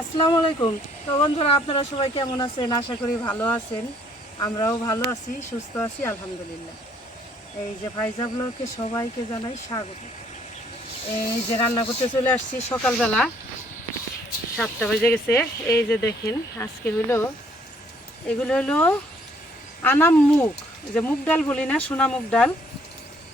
আসসালামু আলাইকুম। তো বন্ধুরা, আপনারা সবাই কেমন আছেন? আশা করি ভালো আছেন। আমরাও ভালো আছি, সুস্থ আছি আলহামদুলিল্লাহ। এই যে ফাইজা ব্লগে সবাইকে জানাই স্বাগত। এই যে রান্না করতে চলে আসছি সকালবেলা, 7টা বেজে গেছে। এই যে দেখেন, আজকে এগুলো হলো আনাম মুগ, যে মুগ ডাল বলি না, সোনা মুগ ডাল,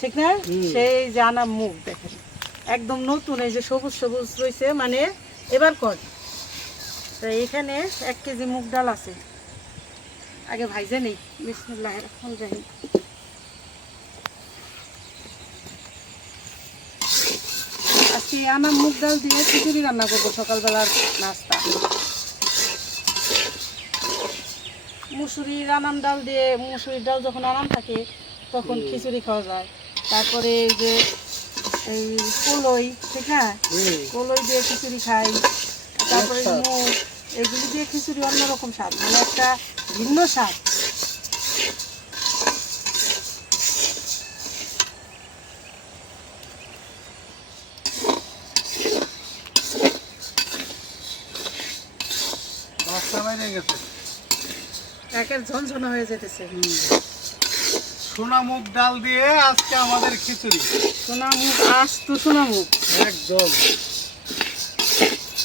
ঠিক না? সেই যে আনাম মুগ দেখেন, একদম নতুন, এই যে সবুজ সবুজ রয়েছে, মানে এবার কর। তো এখানে 1 কেজি মুগ ডাল আছে। আগে ভাইজে নেই। বিসমিল্লাহির রহমানির রহিম। আজকে আনাম মুগ ডাল দিয়ে খিচুড়ি রান্না করবো সকালবেলার নাস্তা। মুসুরির আনাম ডাল দিয়ে, মুসুরির ডাল যখন আনাম থাকে তখন খিচুড়ি খাওয়া যায়। তারপরে এই যে এই কলই, ঠিক না, কলই দিয়ে খিচুড়ি খাই। তারপরে মুগ, এগুলি দিয়ে খিচুড়ি অন্যরকম স্বাদ, মানে একটা ভিন্ন স্বাদ। একের ঝনঝনা হয়ে যেতেছে। সোনা মুগ ডাল দিয়ে আজকে আমাদের খিচুড়ি। সোনা মুগ, আস্ত সোনা মুগ একদম।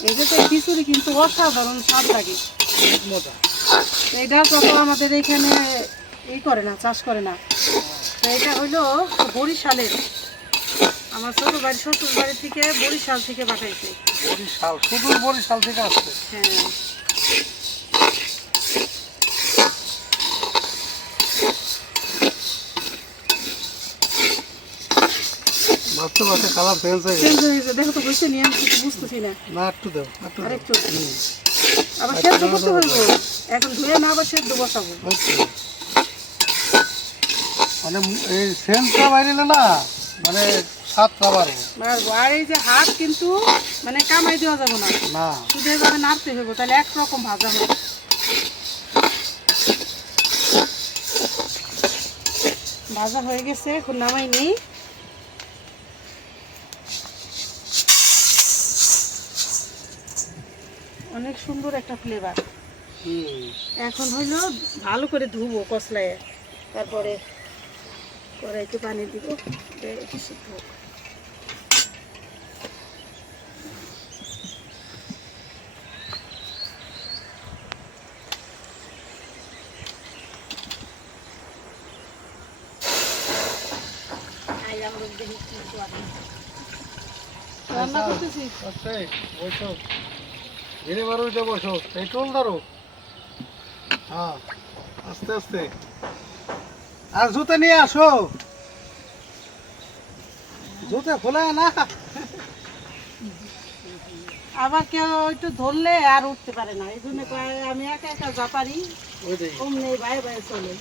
এই যে তো খিচুড়ি কিন্তু অসাধারণ স্বাদ লাগে, অনেক মজা। এটা তত আমাদের এখানে করে না, চাষ করে না। তো এটা হইলো বরিশালের, আমার ছোট বাড়ি, শ্বশুর বাড়ি থেকে বরিশাল থেকে পাঠাইছে। বরিশাল, শুধু বরিশাল থেকে আসছে। হ্যাঁ, ভাবতে ভাবতে কালার চেঞ্জ হয়ে চেঞ্জ হয়ে গেছে। দেখো তো হয়েছে নিয়ে, আমি কিছু বুঝতেছি না। না, একটু দাও, একটু দাও। আরেকটু আবার সেদ্ধ করতে হইব, এখন ধুয়ে না আবার সেদ্ধ বসাবো। মানে এই সেন্টটা বাইরে না, মানে স্বাদটা বাড়বে। মারবো। আর এই যে হাত কিন্তু মানে কামাই দেওয়া যাবে না, না, শুধু এভাবে নাড়তে হইব, তাহলে একরকম ভাজা হবে। ভাজা হয়ে গেছে, এখন নামাই নেই। অনেক সুন্দর একটা ফ্লেভার। এখন হইলো ভালো করে ধুবো কসলায়, তারপরে কড়াইতে পানি দিব, একটু সিদ্ধ হোক। রান্না করতেছি। বসো, ধীরে বারো উঠে বসো, এই টোল ধরো। হ্যাঁ, আস্তে আস্তে। আর জুতা নিয়ে আসো, জুতা খোলা না। আবার কেউ একটু ধরলে আর উঠতে পারে না, এই জন্য আমি একা একা যা পারি অমনি বাইরে বাইরে চলে।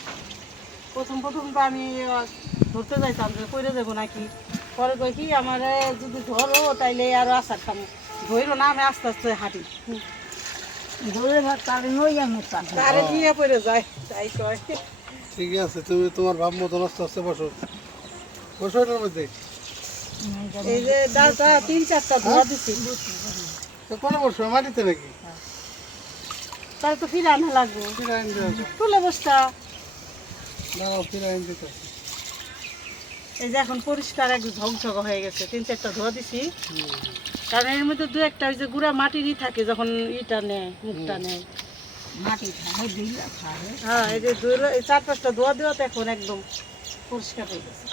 প্রথম প্রথম তো আমি ধরতে যাইতাম যে কইরে যাবো নাকি, পরে কই কি আমার যদি ধরো তাইলে আরো আশা খামো, ধরো না, আমি আস্তে আস্তে হাঁটি। ধরে ভাত তারে নইয়া মোটা তারে দিয়ে পড়ে যায়, তাই কয়। ঠিক আছে, তুমি তোমার ভাব মতন আস্তে আস্তে বসো, বসো এটার মধ্যে। এই যে ডালটা 3-4টা ধোয়া দিচ্ছি, তো পরে বসো, মাটিতে নাকি? তাহলে তো ফিরে আনা লাগবে। ফিরে আইন দিতে তুলে বসটা। দাঁড়াও, ফিরে আইন দিতে। এই যে এখন পরিষ্কার একদম ঝকঝক হয়ে গেছে, 3-4টা ধোয়া দিছি। কারণ এর মধ্যে 2-1টা ওই যে গুঁড়া মাটিরই থাকে যখন ইটা নেয়, মুখটা নেয়। মাটি খায় দিলা খায় হ্যাঁ, এই যে 4-5টা ধোয়া দেওয়াতে এখন একদম পরিষ্কার হয়ে গেছে।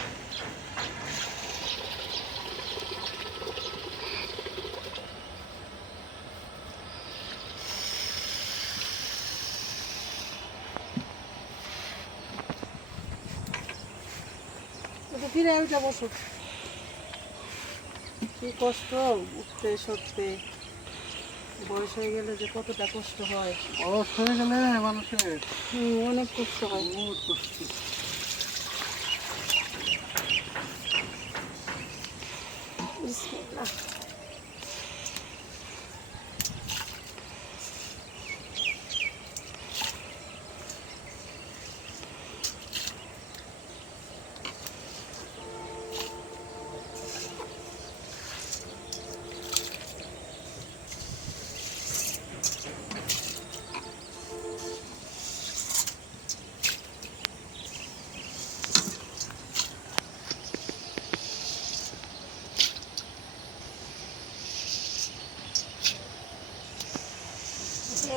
ফিরে ওইটা বসো, কি কষ্ট উঠতে সরতে, বয়স হয়ে গেলে যে কতটা কষ্ট হয়। অলস হয়ে গেলে মানুষের অনেক কষ্ট হয়। বহুত কষ্ট। বিসমিল্লাহ।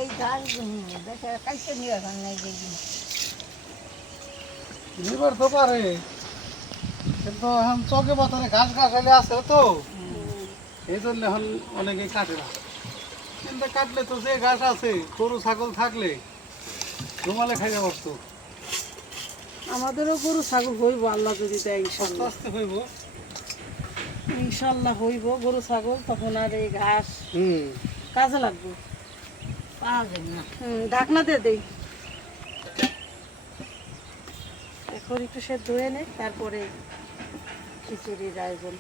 এই ধান দেখে কাইতে নিয়ে গান নাই দেখি নিবার তো পারে, কিন্তু এখন চকে পাতারে ঘাস ঘাস হলে আছে তো, এই জন্য এখন অনেকেই কাটে না। কিন্তু কাটলে তো যে ঘাস আছে, গরু ছাগল থাকলে ঘুমালে খাইতে পারতো। আমাদেরও গরু ছাগল হইব আল্লাহ যদি দেয়, আস্তে ইনশাল্লাহ আস্তে হইব। ইনশাল্লাহ হইব গরু ছাগল, তখন আর এই ঘাস কাজে লাগবে। পাওয়া যায় না ঢাকনা দিয়ে দেই, এখন একটু সে ধুয়ে নে, তারপরে খিচুড়ির আয়োজন।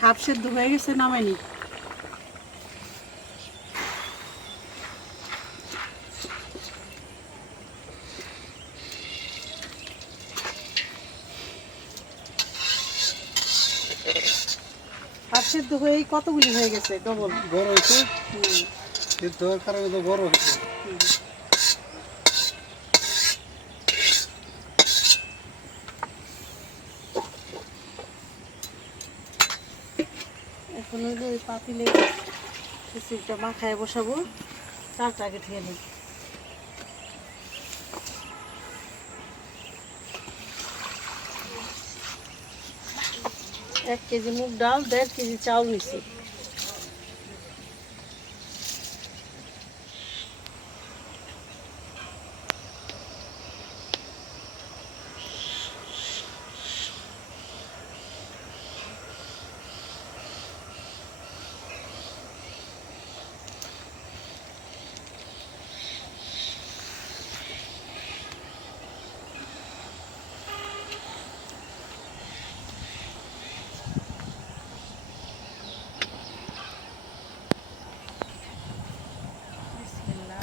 হাফ সেদ্ধ হয়ে গেছে, নামাইনি। হাফ সেদ্ধ হয়েই কতগুলি হয়ে গেছে, ডবল। বড় হয়েছে, সিদ্ধ হওয়ার কারণে তো বড় হয়েছে। এখন হইলো ওই পাতিলে খিচুড়িটা মাখায় বসাবো, চালটা আগে ধুয়ে নিই। 1 কেজি মুগ ডাল, 1.5 কেজি চাউল নিছি। বিসমিল্লাহ।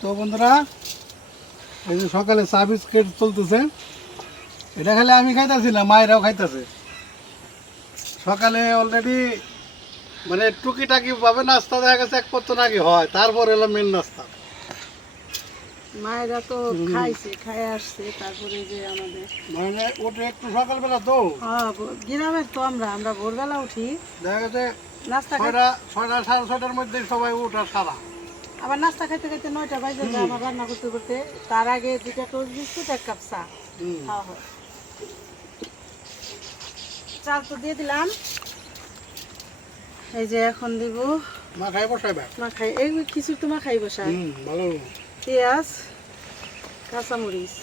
তো বন্ধুরা, এই যে সকালে চা বিস্কিট চলতেছে, এটা খালি আমি খাইতেছি না, মায়েরাও খাইতেছে। সকালে অলরেডি মানে টুকিটাকি ভাবে নাস্তা দেখা গেছে 1 পত্র আগে হয়, তারপর এলো মেন নাস্তা। মায়েরা তো খাইছে, খাই আসছে, তারপরে যে আমাদের মানে ওটা একটু সকালবেলা তো গ্রামের তো আমরা ভোরবেলা উঠি, দেখা গেছে নাস্তা খাই, 6টা 6:30-6টার মধ্যে সবাই ওঠা সারা। আবার নাস্তা খাইতে খাইতে 9টা বাজে যায় আমার রান্না করতে করতে। তার আগে 2টা টোস্ট বিস্কুট, 1 কাপ চা খাওয়া হয়। চাল তো দিয়ে দিলাম, এই যে এখন দিব মা খাই বসাইবে। মাখাই। এই কিছু তো মাখাই বসায়, ভালো। পেঁয়াজ, কাঁচামরিচ,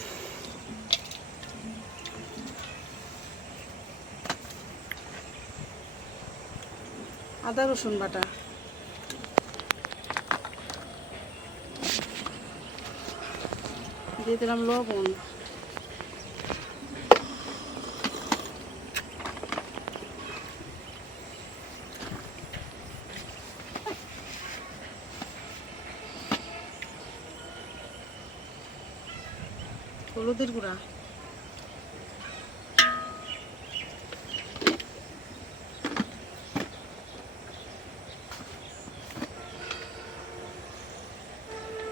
আদা রসুন বাটা, দিয়ে দিলাম লবণ, হলুদের গুঁড়া,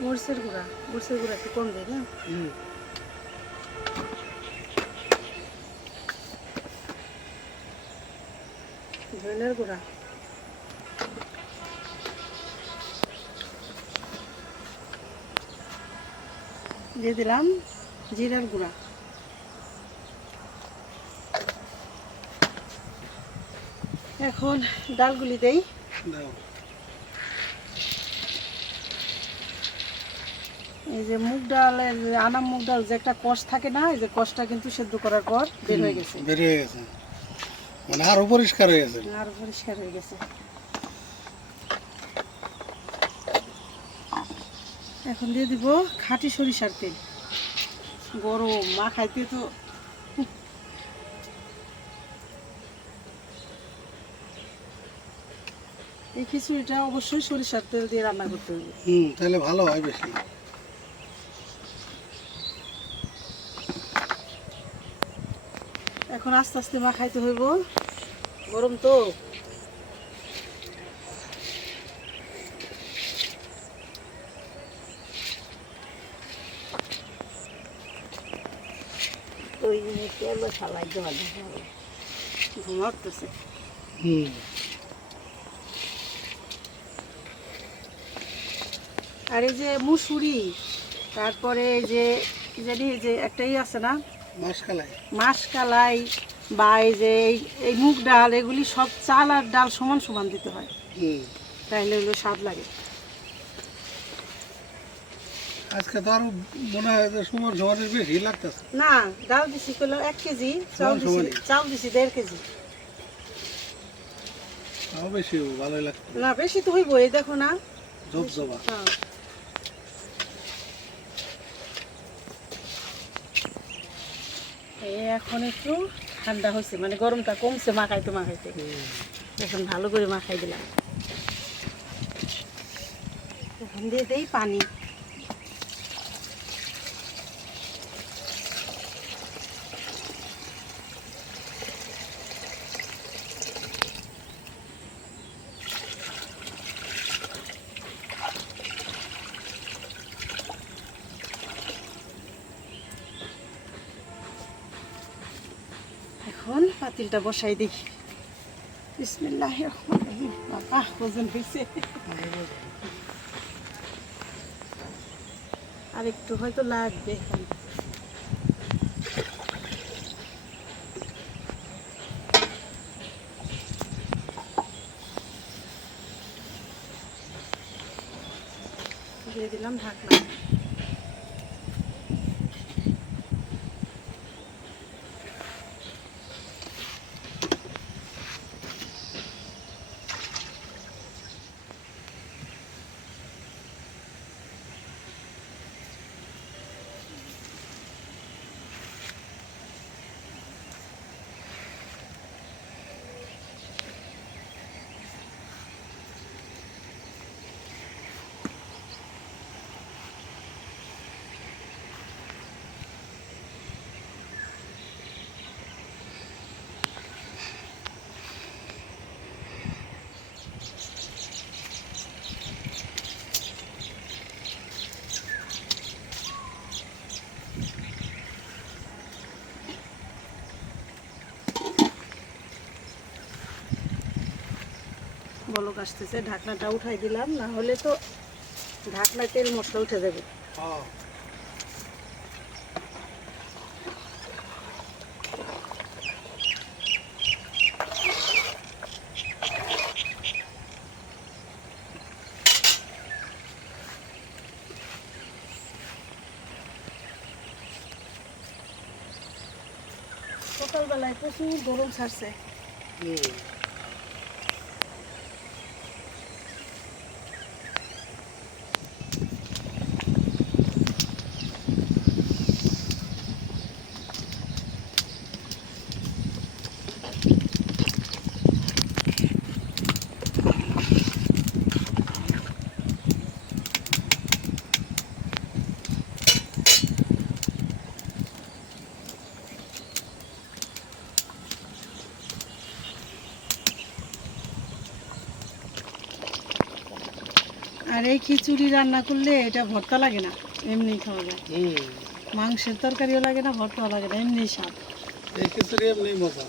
মরিচের গুঁড়া। মরিচের গুঁড়া একটু কম দেয় না, ধনিয়ার গুঁড়া, দিয়ে দিলাম জিরার গুঁড়া। এখন ডালগুলি দেই। এই যে মুগ ডালের, আনাম মুগ ডাল যে একটা কষ থাকে না, এই যে কষটা কিন্তু সেদ্ধ করার পর বের হয়ে গেছে, বেরিয়ে গেছে, মানে আরো পরিষ্কার হয়ে গেছে, আরো পরিষ্কার হয়ে গেছে। এখন দিয়ে দিব খাঁটি সরিষার তেল, গরম মা খাইতে তো এই খিচুড়িটা অবশ্যই সরিষার তেল দিয়ে রান্না করতে হবে। তাহলে ভালো হয় বেশি। এখন আস্তে আস্তে মাখাইতে হইব, গরম তো। ওই তেল সবাই জল ধোঁয়া উঠতেছে। হুম আর এই যে মুসুরি, তারপরে এই যে কি জানি এই যে একটাই আছে না, মাসকালাই। মাসকালাই, বা এই যে এই মুগ ডাল, এগুলি সব চাল আর ডাল সমান সমান দিতে হয়, হুম তাইলে এগুলো স্বাদ লাগে। আজকে তো আরো মনে হয় যে সুমন সমানের বেশি লাগতেছে। না, ডাল দিছি কইলো 1 কেজি, চাল দিছি সমানই। 1.5 কেজি। তাও বেশি ভালোই লাগতো, না বেশি তো হইব, এই দেখো না। জবজবা। হ্যাঁ। এই এখন একটু ঠান্ডা হয়েছে, মানে গরমটা কমছে মাখাইতে মাখাইতে। এখন ভালো করে মাখাই দিলাম। এখন দিয়ে দেই পানি। এখন পাতিলটা বসাই দেখি। বিসমিল্লাহির রহমানির রহিম। বাবা ওজন হয়েছে, আর একটু হয়তো লাগবে। এখন দিয়ে দিলাম ঢাকনা। বলক আসতেছে, ঢাকনাটা উঠাই দিলাম, না হলে তো ঢাকনায় তেল মশলা উঠে যাবে। সকালবেলায় প্রচুর গরম ছাড়ছে। আর এই খিচুড়ি রান্না করলে এটা ভর্তা লাগে না, এমনি খাওয়া যায়। মাংসের তরকারিও লাগে না, ভর্তাও লাগে না, এমনি স্বাদ। এই খিচুড়ি এমনি মজা।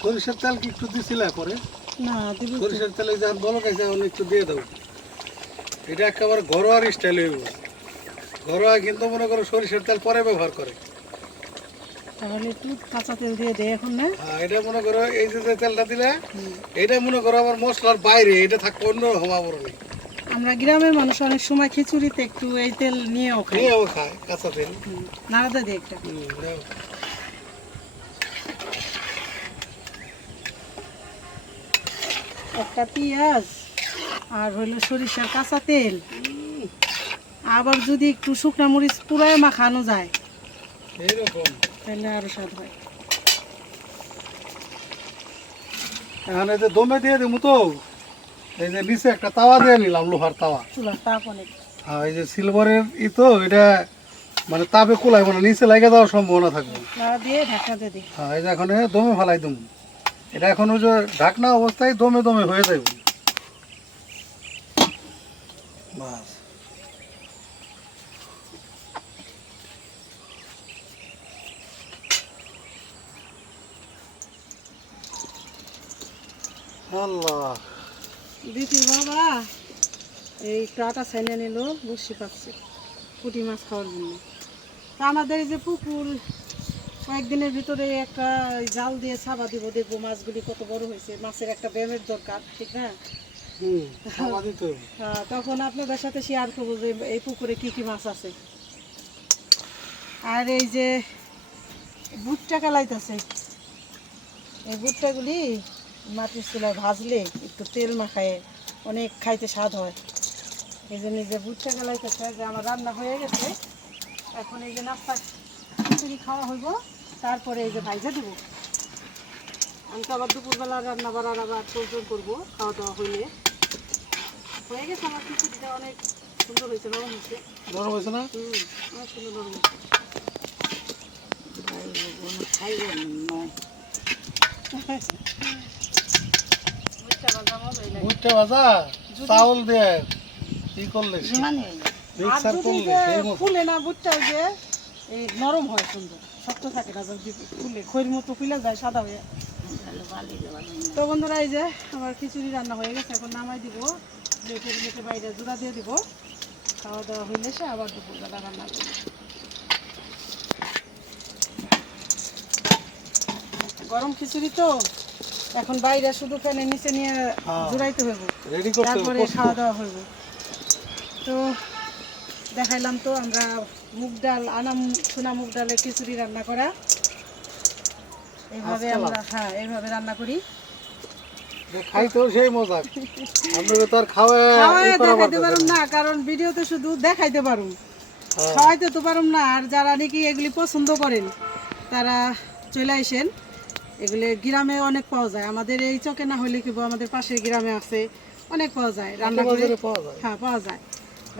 সরিষার তেল কি একটু দিছিলে পরে? না দিব তো। সরিষার তেলে যখন বলো গেছে এখন একটু দিয়ে দাও। এটা একেবারে ঘরোয়া স্টাইল হইব। ঘরোয়া কিন্তু মনে করো সরিষার তেল পরে ব্যবহার করে। তাহলে একটু কাঁচা তেল দিয়ে দেয় এখন, না? এটা মনে করো এই যে তেলটা দিলে, এটা মনে করো আমার মশলার বাইরে, এটা থাকবে অন্য হমাবরণে। আমরা গ্রামের মানুষ অনেক সময় খিচুড়িতে একটু এই তেল নিয়েও খাই। নিয়েও খায় কাঁচা তেল। নাড়াতে দিই একটা। নাও। একটা পেঁয়াজ আর হইলো সরিষার কাঁচা তেল, আবার যদি একটু শুকনা মরিচ পুরাই মাখানো যায় এইরকম তাহলে আরো স্বাদ হয়। এখন এই যে দমে দিয়ে দিমু তো, এই যে নিচে একটা তাওয়া দিয়ে নিলাম, লোহার তাওয়া। চুলার তাপ অনেক। হ্যাঁ, এই যে সিলভারের তো এটা মানে তাপে কুলাইব না, নিচে লাগে যাওয়ার সম্ভাবনা থাকবে। নাড়া দিয়ে ঢাকা দিয়ে দিই। হ্যাঁ, এই যে এখন দমে ফেলাই দেবো। এটা এখন ওই যে ঢাকনা অবস্থায় দমে দমে হয়ে যাবে। বাস। আল্লাহ, দিদি বাবা এই কাটা ছাইনে নিল, বসে পাচ্ছে পুঁটি মাছ খাওয়ার জন্য। তা আমাদের এই যে পুকুর কয়েকদিনের ভিতরে একটা জাল দিয়ে ছাবা দিব, দেখবো মাছগুলি কত বড় হয়েছে। মাছের একটা ব্যায়ামের দরকার, ঠিক না? খাওয়া দিতে হবে। তখন আপনাদের সাথে শেয়ার করবো যে এই পুকুরে কি কি মাছ আছে। আর এই যে ভুট্টা কালাইতেছে, এই ভুট্টাগুলি মাটির চুলায় ভাজলে একটু তেল মাখায় অনেক খাইতে স্বাদ হয়। এই জন্য যে ভুট্টা কালাইতেছে, যে আমার রান্না হয়ে গেছে। এখন এই যে নাস্তা খিচুড়ি খাওয়া হইব, তারপরে এই যে ভাইজা দেবো। আমি তো আবার দুপুরবেলা রান্না বাড়ার আবার প্রয়োজন করবো, খাওয়া দাওয়া হইলে। হয়ে গেছে আমার খিচুড়িটা, অনেক সুন্দর হয়েছে, নরম হয়েছে। গরম হয়েছে না? অনেক সুন্দর নরম হয়েছে। ভুট্টা ভাজা মজাই লাগে। ভুট্টা ভাজা চাউল দিয়ে কি করলে, মানে আর মিক্সার যদি করলে যে সেই মতো। ফুলে না ভুট্টা, যে এই নরম হয় সুন্দর, শক্ত থাকে না। যদি ফুলে খৈর মতো ফুলে যায় সাদা হয়ে। তো বন্ধুরা, এই যে আমার খিচুড়ি রান্না হয়ে গেছে, এখন নামাই দিব। প্লেটে বাইরে জোড়া দিয়ে দিব। খাওয়া দাওয়া হইলে সে আবার দুপুরবেলা রান্না করবো। গরম খিচুড়ি তো, এখন বাইরে শুধু ফ্যানের নিচে নিয়ে জোড়াইতে হইব, রেডি করতে হবে, তারপরে প্রস্তুত। খাওয়া দাওয়া হইব। তো দেখাইলাম তো আমরা মুগ ডাল, আনাম সোনা মুগ ডালের খিচুড়ি রান্না করা। এইভাবে আমরা এইভাবে রান্না করি। খাইতেও সেই মজা। আপনাকে তো আর খাওয়ায় খাওয়াই ই করা দেখাইতে পারতেছে পারুম না। না, কারণ ভিডিওতে শুধু দেখাইতে পারুম, হ্যাঁ। খাওয়াইতে তো পারুম না। আর যারা নাকি এগুলি পছন্দ করেন, তারা চলে আসেন। এগুলি গ্রামে অনেক পাওয়া যায়, আমাদের এই চকে না হইলে কি আমাদের পাশের গ্রামে আছে, অনেক পাওয়া যায়। রান্না করে বাজারে পাওয়া যায়। হ্যাঁ, পাওয়া যায়।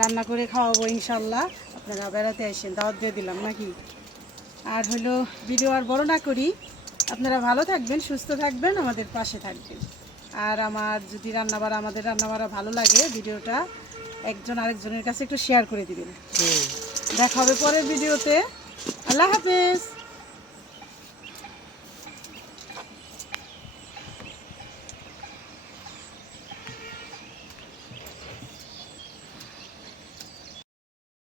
রান্না করে খাওয়াবো ইনশাল্লাহ। আপনারা বেড়াতে আসেন, দাওয়াত দিয়ে দিলাম নাকি। আর হলো ভিডিও আর বড় না করি, আপনারা ভালো থাকবেন, সুস্থ থাকবেন, আমাদের পাশে থাকবেন। আর আমার যদি আমাদের রান্নাবাড়া ভালো লাগে, ভিডিওটা একজন আরেকজনের কাছে একটু শেয়ার করে দিবেন। দেখা হবে পরের ভিডিওতে। আল্লাহ হাফেজ।